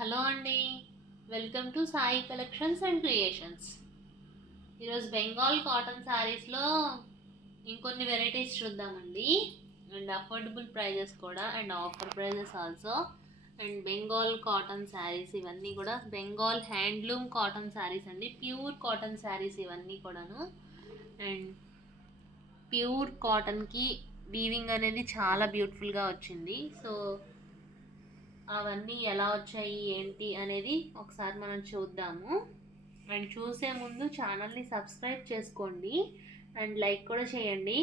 Hello అండి. Welcome to Sai collections and creations. ఈరోజు Bengal cotton శారీస్లో ఇంకొన్ని వెరైటీస్ చూద్దామండి. అండ్ అఫోర్డబుల్ ప్రైజెస్ కూడా and offer prices also. And Bengal cotton saris ఇవన్నీ కూడా బెంగాల్ హ్యాండ్లూమ్ కాటన్ శారీస్ అండి. ప్యూర్ కాటన్ శారీస్ ఇవన్నీ కూడాను. అండ్ ప్యూర్ కాటన్కి వీవింగ్ అనేది చాలా బ్యూటిఫుల్గా వచ్చింది. సో అవన్నీ ఎలా వచ్చాయి ఏంటి అనేది ఒకసారి మనం చూద్దాము. అండ్ చూసే ముందు ఛానల్ని సబ్స్క్రైబ్ చేసుకోండి అండ్ లైక్ కూడా చేయండి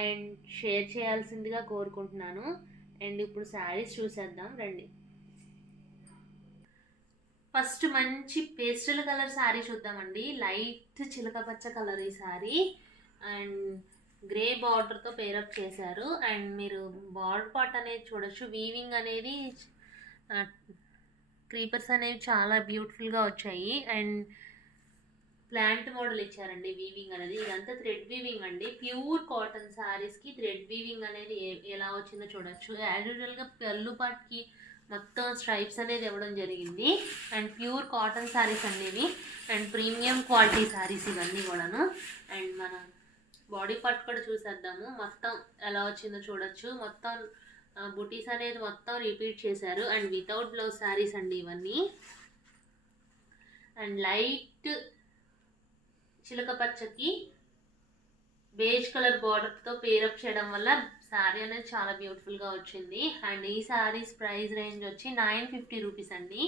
అండ్ షేర్ చేయాల్సిందిగా కోరుకుంటున్నాను. అండ్ ఇప్పుడు శారీస్ చూసేద్దాం రండి. ఫస్ట్ మంచి పేస్టల్ కలర్ శారీ చూద్దామండి. లైట్ చిలక పచ్చ కలర్ ఈ శారీ అండ్ గ్రే బార్డర్తో పేరప్ చేశారు. అండ్ మీరు బార్డర్ పార్ట్ అనేది చూడొచ్చు. వీవింగ్ అనేది క్రీపర్స్ అనేవి చాలా బ్యూటిఫుల్గా వచ్చాయి అండ్ ప్లాంట్ మోడల్ ఇచ్చారండి. వీవింగ్ అనేది ఇదంతా థ్రెడ్ వీవింగ్ అండి. ప్యూర్ కాటన్ శారీస్కి థ్రెడ్ వీవింగ్ అనేది ఎలా వచ్చిందో చూడొచ్చు. యాజ్ యూజువల్గా పళ్ళు పాట్కి మొత్తం స్ట్రైప్స్ అనేది ఇవ్వడం జరిగింది. అండ్ ప్యూర్ కాటన్ శారీస్ అనేవి అండ్ ప్రీమియం క్వాలిటీ శారీస్ ఇవన్నీ కూడాను. అండ్ మన బాడీ పార్ట్ కూడా చూసేద్దాము మొత్తం ఎలా వచ్చిందో చూడొచ్చు. మొత్తం బుటీస్ అనేది మొత్తం రిపీట్ చేశారు అండ్ వితౌట్ బ్లౌజ్ శారీస్ అండి ఇవన్నీ. అండ్ లైట్ చిలక పచ్చకి బేజ్ కలర్ బార్డర్తో పేరప్ చేయడం వల్ల శారీ అనేది చాలా బ్యూటిఫుల్గా వచ్చింది. అండ్ ఈ శారీస్ ప్రైస్ రేంజ్ వచ్చి 950 రూపీస్ అండి.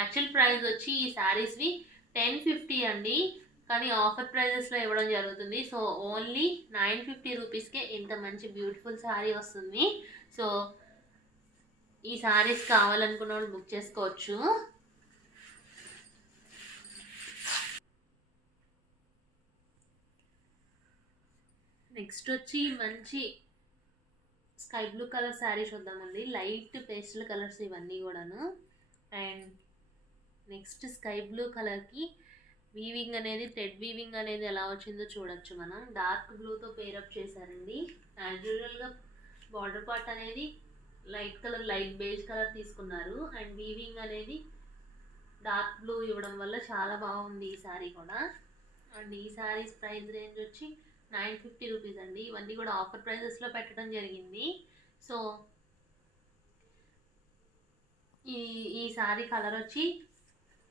యాక్చువల్ ప్రైస్ వచ్చి ఈ శారీస్వి 1050 అండి, కానీ ఆఫర్ ప్రైజెస్లో ఇవ్వడం జరుగుతుంది. సో ఓన్లీ 950 రూపీస్కే ఇంత మంచి బ్యూటిఫుల్ శారీ వస్తుంది. సో ఈ శారీస్ కావాలనుకున్న వాళ్ళు బుక్ చేసుకోవచ్చు. నెక్స్ట్ వచ్చి మంచి స్కై బ్లూ కలర్ శారీ చూద్దామండి. లైట్ పేస్టల్ కలర్స్ ఇవన్నీ కూడాను. అండ్ నెక్స్ట్ స్కై బ్లూ కలర్కి వీవింగ్ అనేది థ్రెడ్ వీవింగ్ అనేది ఎలా వచ్చిందో చూడొచ్చు. మనం డార్క్ బ్లూతో పేరప్ చేశారండి. యాజ్ యూజువల్గా బార్డర్ పార్ట్ అనేది light colour light beige colour తీసుకున్నారు అండ్ వీవింగ్ అనేది డార్క్ బ్లూ ఇవ్వడం వల్ల చాలా బాగుంది ఈ శారీ కూడా. అండ్ ఈ శారీస్ ప్రైస్ రేంజ్ వచ్చి 950 రూపీస్ అండి. ఇవన్నీ కూడా ఆఫర్ ప్రైజెస్లో పెట్టడం జరిగింది. సో ఈ శారీ కలర్ వచ్చి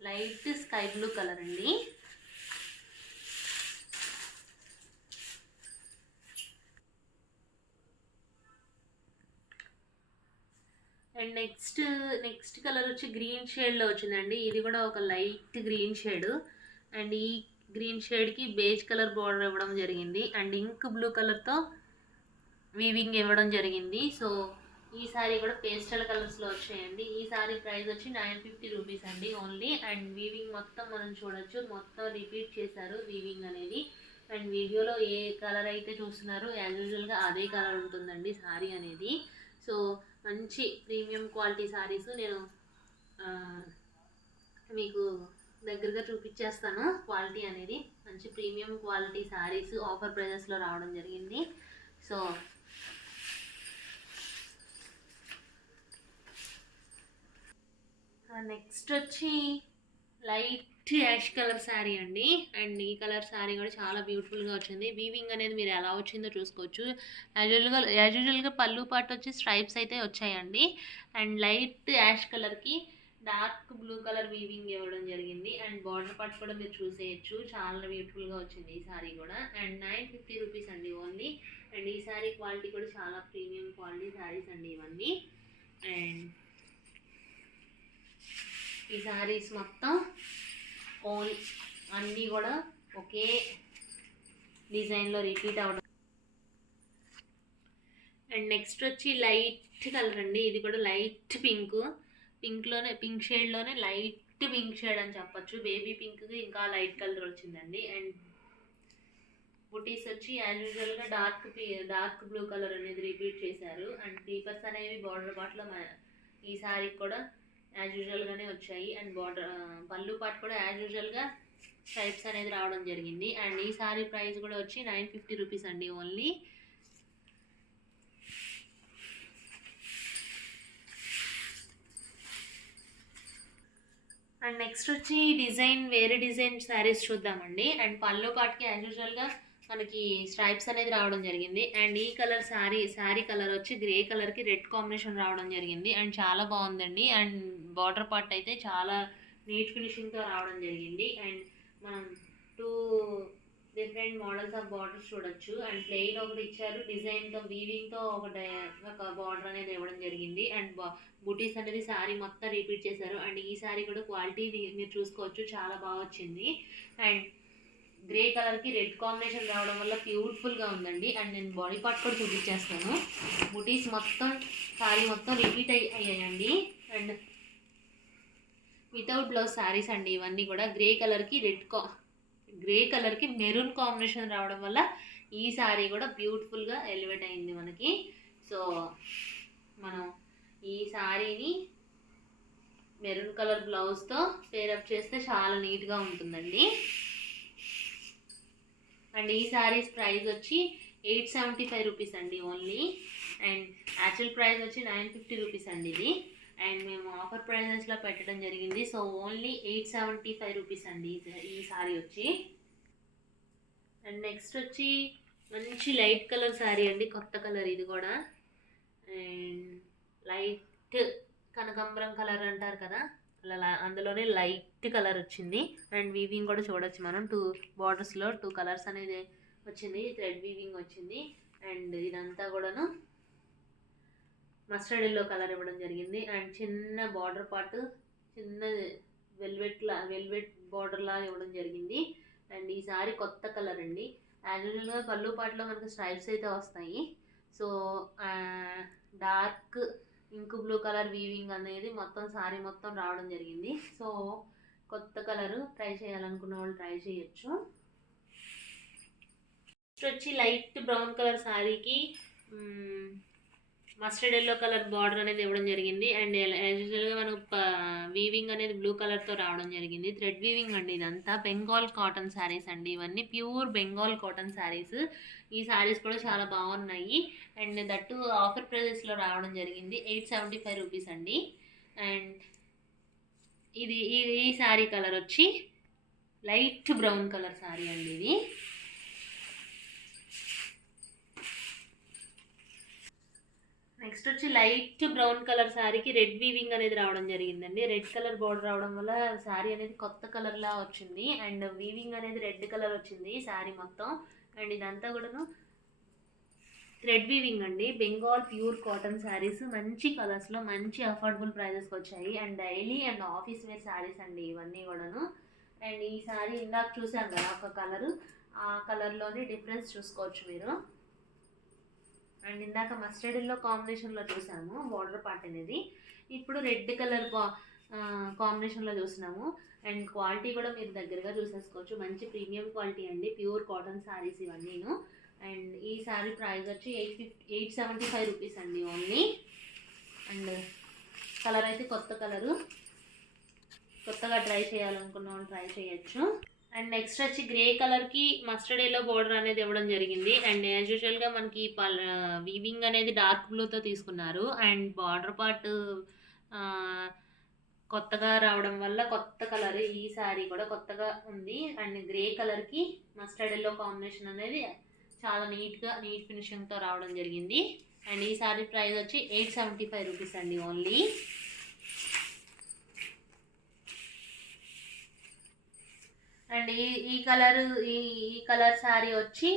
లైట్ స్కై బ్లూ కలర్ అండి. అండ్ నెక్స్ట్ కలర్ వచ్చి గ్రీన్ షేడ్లో వచ్చిందండి. ఇది కూడా ఒక లైట్ గ్రీన్ షేడ్ అండ్ ఈ గ్రీన్ షేడ్కి బేజ్ కలర్ బార్డర్ ఇవ్వడం జరిగింది అండ్ ఇంక్ బ్లూ కలర్తో వీవింగ్ ఇవ్వడం జరిగింది. సో ఈ సారీ కూడా పేస్టల్ కలర్స్లో వచ్చాయండి. ఈ సారీ ప్రైస్ వచ్చి 950 రూపీస్ అండి ఓన్లీ. అండ్ వీవింగ్ మొత్తం మనం చూడొచ్చు, మొత్తం రిపీట్ చేశారు వీవింగ్ అనేది. అండ్ వీడియోలో ఏ కలర్ అయితే చూస్తున్నారో యాజ్ యూజువల్గా అదే కలర్ ఉంటుందండి సారీ అనేది. సో మంచి ప్రీమియం క్వాలిటీ సారీస్ నేను మీకు దగ్గరగా చూపించేస్తాను. క్వాలిటీ అనేది మంచి ప్రీమియం క్వాలిటీ సారీస్ ఆఫర్ ప్రైజెస్లో రావడం జరిగింది. సో నెక్స్ట్ వచ్చి లైట్ యాష్ కలర్ శారీ అండి. అండ్ ఈ కలర్ శారీ కూడా చాలా బ్యూటిఫుల్గా వచ్చింది. వీవింగ్ అనేది మీరు ఎలా వచ్చిందో చూసుకోవచ్చు. యాజ్ యూజువల్గా పళ్ళు పాటు వచ్చి స్ట్రైప్స్ అయితే వచ్చాయండి. అండ్ లైట్ యాష్ కలర్కి డార్క్ బ్లూ కలర్ వీవింగ్ ఇవ్వడం జరిగింది. అండ్ బార్డర్ పార్ట్ కూడా మీరు చూసేయచ్చు, చాలా బ్యూటిఫుల్గా వచ్చింది ఈ శారీ కూడా. అండ్ 950 రూపీస్ అండి ఓన్లీ. అండ్ ఈ శారీ క్వాలిటీ కూడా చాలా ప్రీమియం క్వాలిటీ శారీస్ అండి ఇవన్నీ. అండ్ ఈ శారీస్ మొత్తం ఓన్లీ అన్నీ కూడా ఒకే డిజైన్లో రిపీట్ అవ్వడం. అండ్ నెక్స్ట్ వచ్చి లైట్ కలర్ అండి. ఇది కూడా లైట్ పింక్ షేడ్లోనే లైట్ పింక్ షేడ్ అని చెప్పచ్చు. బేబీ పింక్కి ఇంకా లైట్ కలర్ వచ్చిందండి. అండ్ బుటీస్ వచ్చి యాజ్ యూజువల్గా డార్క్ బ్లూ కలర్ అనేది రిపీట్ చేశారు. అండ్ క్రీపర్స్ అనేవి బార్డర్ పార్ట్లో ఈ శారీకి కూడా యాజ్ యూజువల్గానే వచ్చాయి. అండ్ పళ్ళు పార్ట్ కూడా యాజ్ యూజువల్గా స్ట్రైప్స్ అనేది రావడం జరిగింది. అండ్ ఈ శారీ ప్రైస్ కూడా వచ్చి 950 రూపీస్ అండి ఓన్లీ. అండ్ నెక్స్ట్ వచ్చి వేరే డిజైన్ శారీస్ చూద్దామండి. అండ్ పళ్ళు పాటుకి యాజ్ యూజువల్గా మనకి స్ట్రైప్స్ అనేది రావడం జరిగింది. అండ్ ఈ కలర్ శారీ కలర్ వచ్చి గ్రే కలర్కి రెడ్ కాంబినేషన్ రావడం జరిగింది. అండ్ చాలా బాగుందండి. అండ్ బార్డర్ పార్ట్ అయితే చాలా నీట్ ఫినిషింగ్తో రావడం జరిగింది. అండ్ మనం two different models of borders చూడొచ్చు. అండ్ ప్లెయిన్ ఒకటి ఇచ్చారు, డిజైన్తో వీవింగ్తో ఒక బార్డర్ అనేది ఇవ్వడం జరిగింది. అండ్ బుటీస్ అనేది శారీ మొత్తం రిపీట్ చేశారు. అండ్ ఈ శారీ కూడా క్వాలిటీ మీరు చూసుకోవచ్చు, చాలా బాగా వచ్చింది. అండ్ గ్రే కలర్కి రెడ్ కాంబినేషన్ రావడం వల్ల బ్యూటిఫుల్గా ఉందండి. అండ్ నేను బాడీ పార్ట్ కూడా చూపించేస్తాను. బుటీస్ మొత్తం శారీ మొత్తం రిపీట్ అయ్యాయండి. అండ్ వితౌట్ బ్లౌజ్ శారీస్ అండి ఇవన్నీ కూడా. గ్రే కలర్కి మెరూన్ కాంబినేషన్ రావడం వల్ల ఈ శారీ కూడా బ్యూటిఫుల్గా ఎలివేట్ అయింది మనకి. సో మనం ఈ శారీని మెరూన్ కలర్ బ్లౌజ్తో పేరప్ చేస్తే చాలా నీట్గా ఉంటుందండి. అండ్ ఈ శారీస్ ప్రైస్ వచ్చి 875 రూపీస్ అండి ఓన్లీ. అండ్ యాక్చువల్ ప్రైస్ వచ్చి 950 రూపీస్ అండి ఇది. అండ్ మేము ఆఫర్ ప్రైజెస్లో పెట్టడం జరిగింది. సో ఓన్లీ 875 రూపీస్ అండి ఈ శారీ వచ్చి. అండ్ నెక్స్ట్ వచ్చి మంచి లైట్ కలర్ శారీ అండి, కొత్త కలర్ ఇది కూడా. అండ్ లైట్ కనకాంబరం కలర్ అంటారు కదా, అలా అందులోనే లైట్ కలర్ వచ్చింది. అండ్ వీవింగ్ కూడా చూడొచ్చు మనం, బార్డర్స్లో 2 కలర్స్ అనేది వచ్చింది, థ్రెడ్ వీవింగ్ వచ్చింది. అండ్ ఇదంతా కూడాను మస్టర్డ్ ఎల్లో కలర్ ఇవ్వడం జరిగింది. అండ్ చిన్న బార్డర్ పార్ట్, చిన్న వెల్వెట్ బార్డర్ లాగా ఇవ్వడం జరిగింది. అండ్ ఈ సారీ కొత్త కలర్ అండి. యాజ్ యూజువల్గా పళ్ళు పాటలో మనకు స్ట్రైప్స్ అయితే వస్తాయి. So dark ink blue colour weaving అనేది మొత్తం సారీ మొత్తం రావడం జరిగింది. సో కొత్త కలరు ట్రై చేయాలనుకున్న వాళ్ళు ట్రై చేయొచ్చు. నెక్స్ట్ వచ్చి లైట్ బ్రౌన్ కలర్ సారీకి మస్టర్డ్ ఎల్లో కలర్ బార్డర్ అనేది ఇవ్వడం జరిగింది. అండ్ యాజ్ యూజువల్గా మనకు వీవింగ్ అనేది బ్లూ కలర్తో రావడం జరిగింది. థ్రెడ్ వీవింగ్ అండి ఇదంతా. బెంగాల్ కాటన్ శారీస్ అండి ఇవన్నీ, ప్యూర్ బెంగాల్ కాటన్ శారీస్. ఈ శారీస్ కూడా చాలా బాగున్నాయి. అండ్ దట్టు ఆఫర్ ప్రైజెస్లో రావడం జరిగింది, 875 రూపీస్ అండి. అండ్ ఈ శారీ కలర్ వచ్చి లైట్ బ్రౌన్ కలర్ శారీ అండి ఇది. నెక్స్ట్ వచ్చి లైట్ బ్రౌన్ కలర్ శారీకి రెడ్ వీవింగ్ అనేది రావడం జరిగిందండి. రెడ్ కలర్ బార్డర్ రావడం వల్ల శారీ అనేది కొత్త కలర్లా వచ్చింది. అండ్ వీవింగ్ అనేది రెడ్ కలర్ వచ్చింది శారీ మొత్తం. అండ్ ఇదంతా కూడాను థ్రెడ్ వీవింగ్ అండి. బెంగాల్ ప్యూర్ కాటన్ శారీస్ మంచి కలర్స్లో మంచి అఫోర్డబుల్ ప్రైజెస్కి వచ్చాయి. And daily and office wear saris అండి ఇవన్నీ కూడాను. అండ్ ఈ శారీ ఇందాక చూసాం కదా ఒక కలరు, ఆ కలర్లోనే డిఫరెన్స్ చూసుకోవచ్చు మీరు. అండ్ ఇందాక మస్టర్డ్ ఎల్లో కాంబినేషన్లో చూసాము బార్డర్ పార్ట్ అనేది, ఇప్పుడు రెడ్ కలర్ కాంబినేషన్లో చూసినాము. అండ్ క్వాలిటీ కూడా మీరు దగ్గరగా చూసేసుకోవచ్చు, మంచి ప్రీమియం క్వాలిటీ అండి, ప్యూర్ కాటన్ శారీస్ ఇవన్నీను. అండ్ ఈ శారీ ప్రైస్ వచ్చి 875 రూపీస్ అండి ఓన్లీ. అండ్ కలర్ అయితే కొత్త కలరు, కొత్తగా ట్రై చేయాలనుకున్న వాళ్ళు ట్రై చేయొచ్చు. అండ్ నెక్స్ట్ వచ్చి గ్రే కలర్కి మస్టర్డ్ ఎల్లో బోర్డర్ అనేది ఇవ్వడం జరిగింది. అండ్ యాజ్ యూజువల్గా మనకి వీవింగ్ అనేది డార్క్ బ్లూతో తీసుకున్నారు. అండ్ బార్డర్ పార్ట్ కొత్తగా రావడం వల్ల కొత్త కలర్, ఈ శారీ కూడా కొత్తగా ఉంది. అండ్ గ్రే కలర్కి మస్టర్డ్ ఎల్లో కాంబినేషన్ అనేది చాలా నీట్ ఫినిషింగ్తో రావడం జరిగింది. అండ్ ఈ శారీ ప్రైస్ వచ్చి 875 రూపీస్ అండి ఓన్లీ. అండ్ ఈ కలర్ శారీ వచ్చి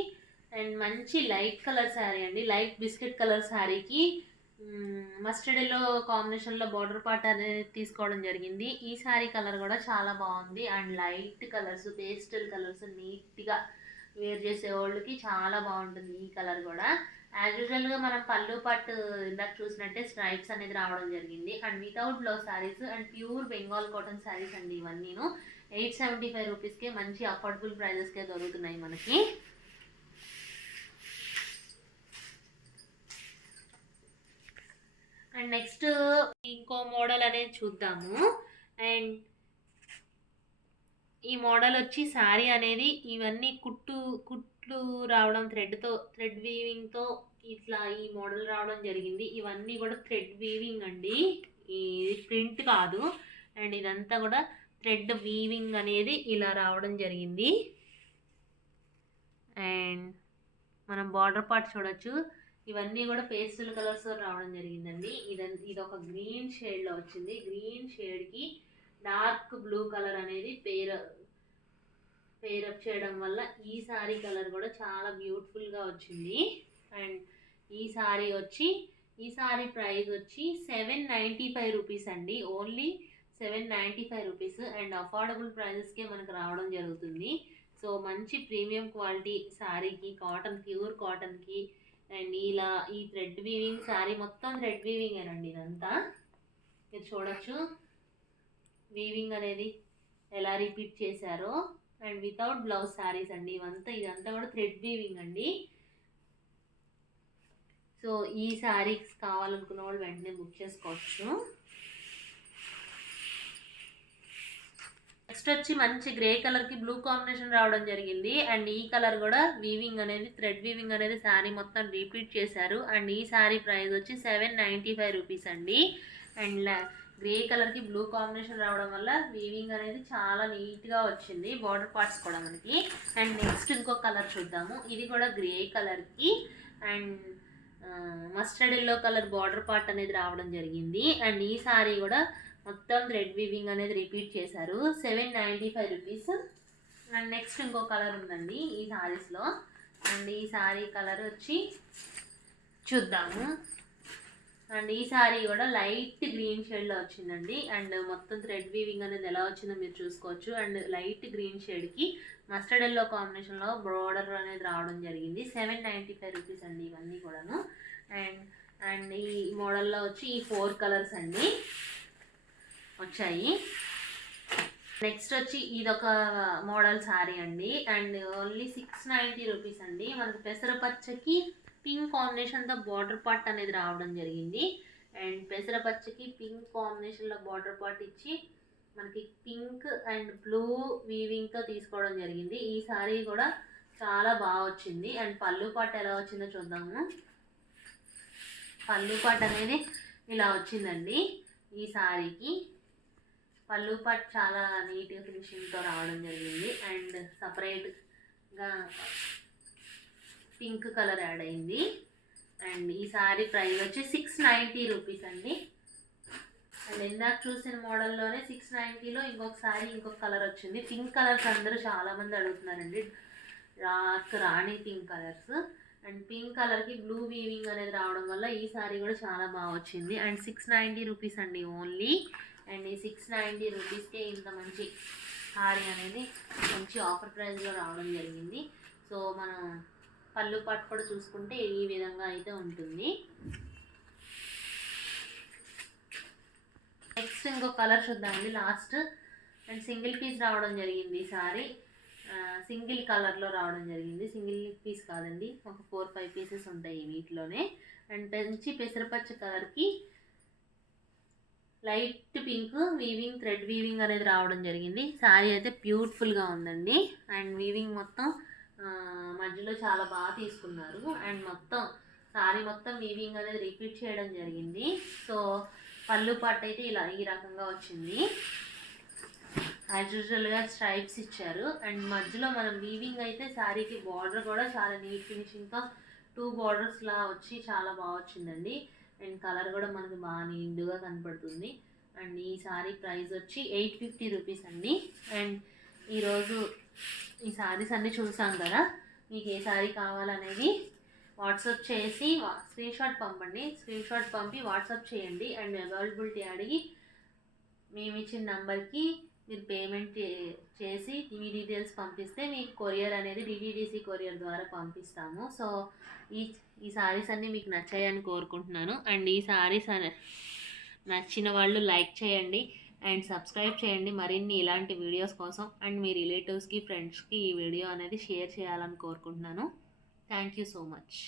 అండ్ మంచి లైట్ కలర్ శారీ అండి, లైట్ బిస్కెట్ కలర్ శారీకి మస్టర్డ్ ఎల్లో కాంబినేషన్లో బార్డర్ పార్ట్ అనేది తీసుకోవడం జరిగింది. ఈ శారీ కలర్ కూడా చాలా బాగుంది. And light colours, pastel colours నీట్గా వేర్ చేసే వాళ్ళకి చాలా బాగుంటుంది ఈ కలర్ కూడా. యాజ్ యూజువల్గా మనం పళ్ళు పార్ట్ ఇందాక చూసినట్టే స్ట్రైప్స్ అనేది రావడం జరిగింది. And without blouse saris and pure Bengal cotton saris అండి ఇవన్నీను. 875 రూపీస్కే మంచి అఫోర్డబుల్ ప్రైజెస్కే దొరుకుతున్నాయి మనకి. అండ్ నెక్స్ట్ ఇంకో మోడల్ అనేది చూద్దాము. అండ్ ఈ మోడల్ వచ్చి శారీ అనేది ఇవన్నీ కుట్లు రావడం, థ్రెడ్ వీవింగ్తో ఇట్లా ఈ మోడల్ రావడం జరిగింది. ఇవన్నీ కూడా థ్రెడ్ వీవింగ్ అండి, ఇది ప్రింట్ కాదు. అండ్ ఇదంతా కూడా థ్రెడ్ వీవింగ్ అనేది ఇలా రావడం జరిగింది. అండ్ మనం బార్డర్ పార్ట్ చూడొచ్చు, ఇవన్నీ కూడా పేస్టల్ కలర్స్తో రావడం జరిగిందండి. ఇది ఒక గ్రీన్ షేడ్లో వచ్చింది. గ్రీన్ షేడ్కి డార్క్ బ్లూ కలర్ అనేది పేరప్ చేయడం వల్ల ఈ సారీ కలర్ కూడా చాలా బ్యూటిఫుల్గా వచ్చింది. అండ్ ఈ సారీ ప్రైస్ వచ్చి 795 రూపీస్ అండి. Only 795 rupees. అండ్ అఫోర్డబుల్ ప్రైజెస్కే మనకు రావడం జరుగుతుంది. సో మంచి ప్రీమియం క్వాలిటీ శారీకి, ప్యూర్ కాటన్కి, అండ్ ఇలా ఈ థ్రెడ్ వీవింగ్ శారీ మొత్తం థ్రెడ్ వీవింగేనండి. ఇదంతా మీరు చూడొచ్చు వీవింగ్ అనేది ఎలా రిపీట్ చేశారో. అండ్ వితౌట్ బ్లౌజ్ శారీస్ అండి ఇదంతా కూడా థ్రెడ్ వీవింగ్ అండి. సో ఈ శారీస్ కావాలనుకున్న వాళ్ళు వెంటనే బుక్ చేసుకోవచ్చు. నెక్స్ట్ వచ్చి మంచి గ్రే కలర్కి బ్లూ కాంబినేషన్ రావడం జరిగింది. అండ్ ఈ కలర్ కూడా వీవింగ్ అనేది థ్రెడ్ వీవింగ్ అనేది శారీ మొత్తం రిపీట్ చేశారు. అండ్ ఈ శారీ ప్రైస్ వచ్చి 795 రూపీస్ అండి. అండ్ గ్రే కలర్కి బ్లూ కాంబినేషన్ రావడం వల్ల వీవింగ్ అనేది చాలా నీట్గా వచ్చింది, బార్డర్ పార్ట్స్ కూడా మనకి. అండ్ నెక్స్ట్ ఇంకో కలర్ చూద్దాము. ఇది కూడా గ్రే కలర్కి and mustard yellow colour border part అనేది రావడం జరిగింది. అండ్ ఈ శారీ కూడా మొత్తం థ్రెడ్ వీవింగ్ అనేది రిపీట్ చేశారు. 795 రూపీస్. అండ్ నెక్స్ట్ ఇంకో కలర్ ఉందండి ఈ శారీస్లో. అండ్ ఈ శారీ కలర్ వచ్చి చూద్దాము. అండ్ ఈ శారీ కూడా లైట్ గ్రీన్ షేడ్లో వచ్చిందండి. అండ్ మొత్తం థ్రెడ్ వీవింగ్ అనేది ఎలా వచ్చిందో మీరు చూసుకోవచ్చు. అండ్ లైట్ గ్రీన్ షేడ్కి మస్టర్డ్ ఎల్లో కాంబినేషన్లో బోర్డర్ అనేది రావడం జరిగింది. 795 రూపీస్ అండి ఇవన్నీ కూడాను. అండ్ ఈ మోడల్లో వచ్చి ఈ 4 కలర్స్ అండి వచ్చాయి. నెక్స్ట్ వచ్చి ఇదొక మోడల్ శారీ అండి. అండ్ ఓన్లీ 690 రూపీస్ అండి. మనకు పెసరపచ్చకి పింక్ కాంబినేషన్తో బార్డర్ పార్ట్ అనేది రావడం జరిగింది. అండ్ పెసరపచ్చకి పింక్ కాంబినేషన్లో బార్డర్ పార్ట్ ఇచ్చి మనకి పింక్ అండ్ బ్లూ వీవింగ్తో తీసుకోవడం జరిగింది. ఈ శారీ కూడా చాలా బాగా వచ్చింది. అండ్ పళ్ళు పార్ట్ ఎలా వచ్చిందో చూద్దాము. పళ్ళు పార్ట్ అనేది ఇలా వచ్చిందండి. ఈ శారీకి పళ్ళు పార్ట్ చాలా నీట్గా ఫినిషింగ్తో రావడం జరిగింది. అండ్ సపరేట్గా పింక్ కలర్ యాడ్ అయింది. అండ్ ఈ శారీ ప్రైస్ వచ్చి 690 రూపీస్ అండి. అండ్ ఇందాక చూసిన మోడల్లోనే 690లో ఇంకొక కలర్ వచ్చింది. పింక్ కలర్స్ అందరూ చాలామంది అడుగుతున్నారండి, రాణి పింక్ కలర్స్. అండ్ పింక్ కలర్కి బ్లూ వీవింగ్ అనేది రావడం వల్ల ఈ శారీ కూడా చాలా బాగా వచ్చింది. అండ్ 690 రూపీస్ అండి ఓన్లీ. అండ్ ఈ 690 రూపీస్కే ఇంత మంచి శారీ అనేది మంచి ఆఫర్ ప్రైస్లో రావడం జరిగింది. సో మనం పళ్ళు పాటు కూడా చూసుకుంటే ఈ విధంగా అయితే ఉంటుంది. నెక్స్ట్ ఇంకో కలర్ చూద్దామండి లాస్ట్. అండ్ సింగిల్ పీస్ రావడం జరిగింది ఈ సారీ. సింగిల్ కలర్లో రావడం జరిగింది. సింగిల్ పీస్ కాదండి, ఒక 4-5 పీసెస్ ఉంటాయి వీటిలోనే. అండ్ మంచి పెసరపచ్చ కలర్కి light pink weaving thread weaving అనేది రావడం జరిగింది. శారీ అయితే బ్యూటిఫుల్గా ఉందండి. అండ్ వీవింగ్ మొత్తం మధ్యలో చాలా బాగా తీసుకున్నారు. అండ్ మొత్తం శారీ మొత్తం వీవింగ్ అనేది రిపీట్ చేయడం జరిగింది. సో పళ్ళు పార్ట్ అయితే ఇలా ఈ రకంగా వచ్చింది. యాజ్ యూజువల్గా స్ట్రైప్స్ ఇచ్చారు. అండ్ మధ్యలో మనం వీవింగ్ అయితే శారీకి బార్డర్ కూడా చాలా నీట్ ఫినిషింగ్తో 2 బార్డర్స్లా వచ్చి చాలా బాగా వచ్చిందండి. అండ్ కలర్ కూడా మనకు బాగా నిండుగా కనపడుతుంది. అండ్ ఈ శారీ ప్రైస్ వచ్చి 850 రూపీస్ అండి. అండ్ ఈరోజు ఈ శారీస్ అన్నీ చూసాం కదా, మీకు ఏ శారీ కావాలనేది వాట్సాప్ చేసి స్క్రీన్ షాట్ పంపండి. స్క్రీన్ షాట్ పంపి వాట్సాప్ చేయండి. అండ్ అవైలబిలిటీ అడిగి మేము ఇచ్చిన నెంబర్కి మీరు పేమెంట్ చేసి మీ డీటెయిల్స్ పంపిస్తే మీకు కొరియర్ అనేది డిటీడీసీ కొరియర్ ద్వారా పంపిస్తాము. సో ఈ శారీస్ అన్నీ మీకు నచ్చాయని కోరుకుంటున్నాను. అండ్ ఈ శారీస్ నచ్చిన వాళ్ళు లైక్ చేయండి అండ్ సబ్స్క్రైబ్ చేయండి మరిన్ని ఇలాంటి వీడియోస్ కోసం. అండ్ మీ రిలేటివ్స్కి, ఫ్రెండ్స్కి ఈ వీడియో అనేది షేర్ చేయాలని కోరుకుంటున్నాను. Thank you so much.